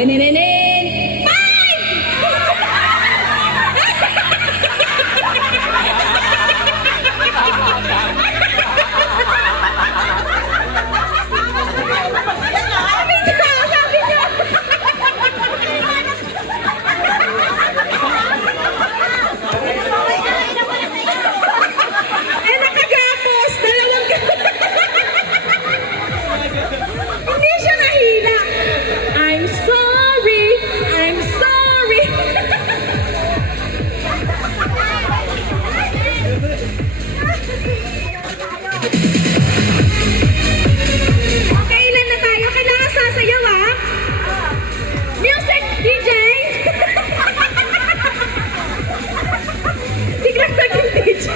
Tenenenen! Hindi siya nahila. I'm sorry. I'm sorry. Okay, ilan na tayo? Kailangan sasayaw, ha? Music, DJ! Biglang naging DJ.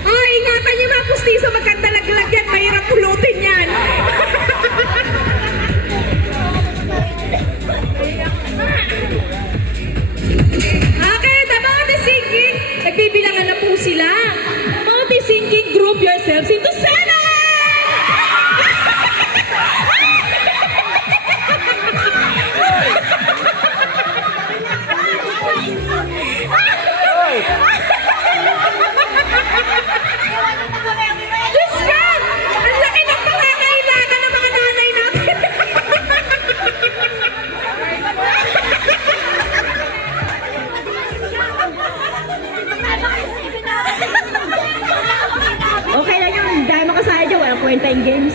Oh, ingatan niyo mga pustiso, magkanta naglagyan, mahirap pulutin yan. Okay, the Body Singing, nagbibilangan na po sila. Body Singing, group yourselves into seven! Diyos ka! Ang laki ng pangangailangan ng mga nanay natin. Okay lang yun. Dahil makasaya dyan, walang kwenta yung games.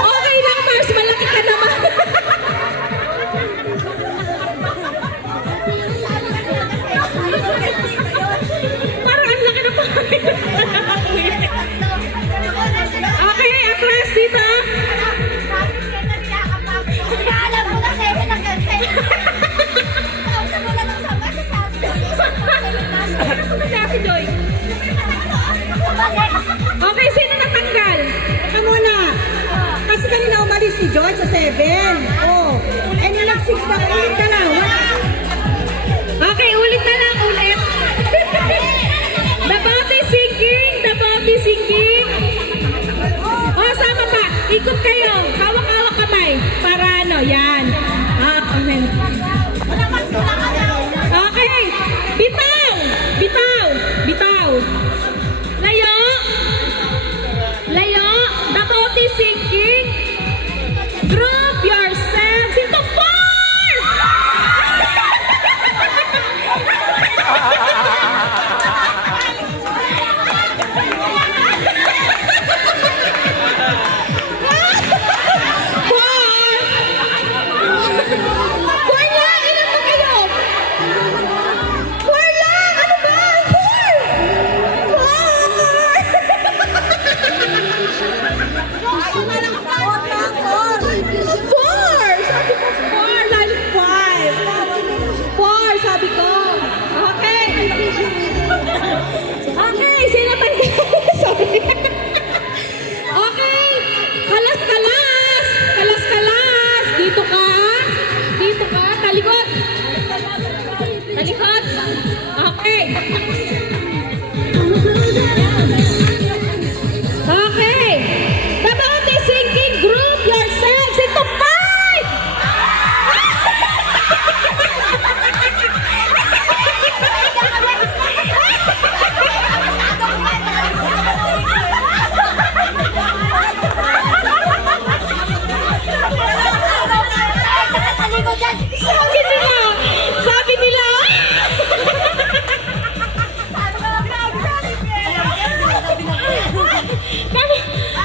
Okay lang, Mars. Malaki ka naman. Parang ang laki ng pangangailangan. Okay, atras dito. Okay, sino natanggal? Teka muna. Kasi kanina umalis si George sa 7. Oh. And nag 6 na ulit ka lang. Okay, ulit na lang, ulit. The Body Singing, The Body Singing. Oh, sama pa. Ikot kayo. Hawak-hawak kamay. Para ano, yan. Okay. Okay. Bitaw. Bitaw. Bitaw. Layo. Layo. The Body Singing. Group yourselves into four. Four lang! Ilan ba kayo? Four lang! Ano ba? Four! Four! Sabi ko four! Lalo five! Four! Sabi ko! Okay! Okay! Sino tayo? Sorry! Okay! Kalas-kalas! Kalas-kalas! Dito ka! Dito ka! Talikod! Talikod! Okay! Okay! The Body Singing, group yourselves into five! Sabi nila! Sabi nila!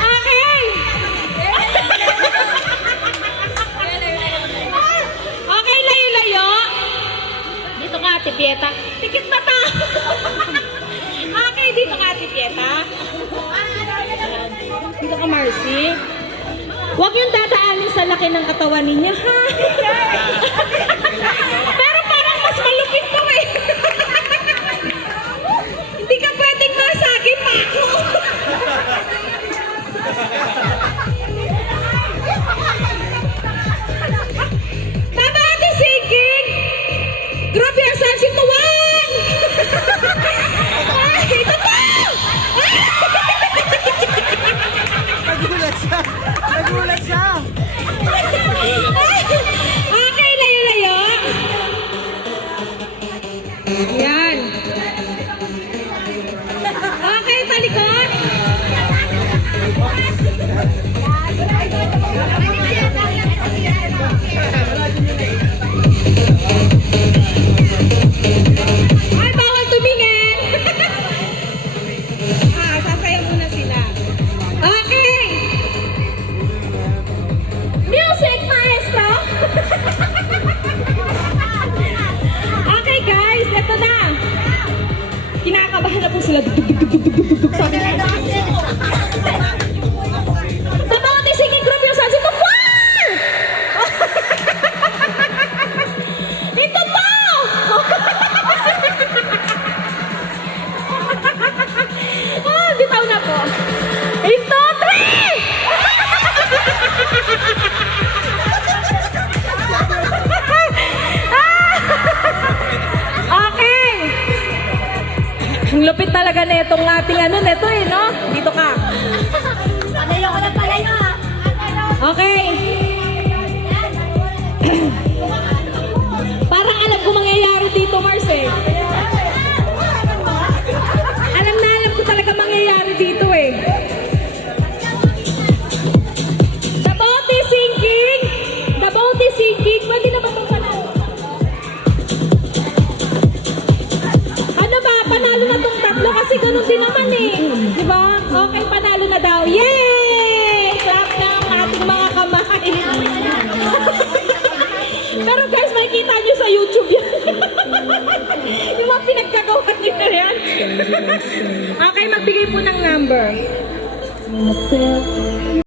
Okay! Okay, layo-layo. Dito ka, Ate Pieta. Tikit mata. Okay, dito ka, Ate Pieta. Dito ka, Marcy. Huwag yung dadaanin sa laki ng katawan ninyo, ha? Pero parang mas malupit ko eh. Hindi ka pwedeng masagi pa ako. The Body Singing, group yourselves into one. Yan. Okay, talikod. Ay, bawal tumingin. Sasaya muna sila. Okay. Music, maestro. Okay, guys, ito na. Kinakabahan na po sila. Dug-dug-dug-dug-dug-dug-dug. Sabi nila. The Bounty Singing Group yung sabi ko, far! Ito po! Bitaw na po. Ito, three! Okay. Ang lupit talaga na itong ating neto no? Dito ka. Palayo ko na palayo ha. Okay. Parang alam ko mangyayari dito, Mars eh. Alam ko talaga mangyayari dito eh. The Bounty Sinking! The Bounty Sinking! Pwede na ba itong panalo? Ano ba? Panalo na itong tatlo kasi ganun din naman eh. Diba? Okay, panalo na daw. Yay! Clap ng ating mga kamay. Pero guys, makikita nyo sa YouTube yan. Yung mga pinagkagawa nyo na yan. Okay, magbigay po ng number.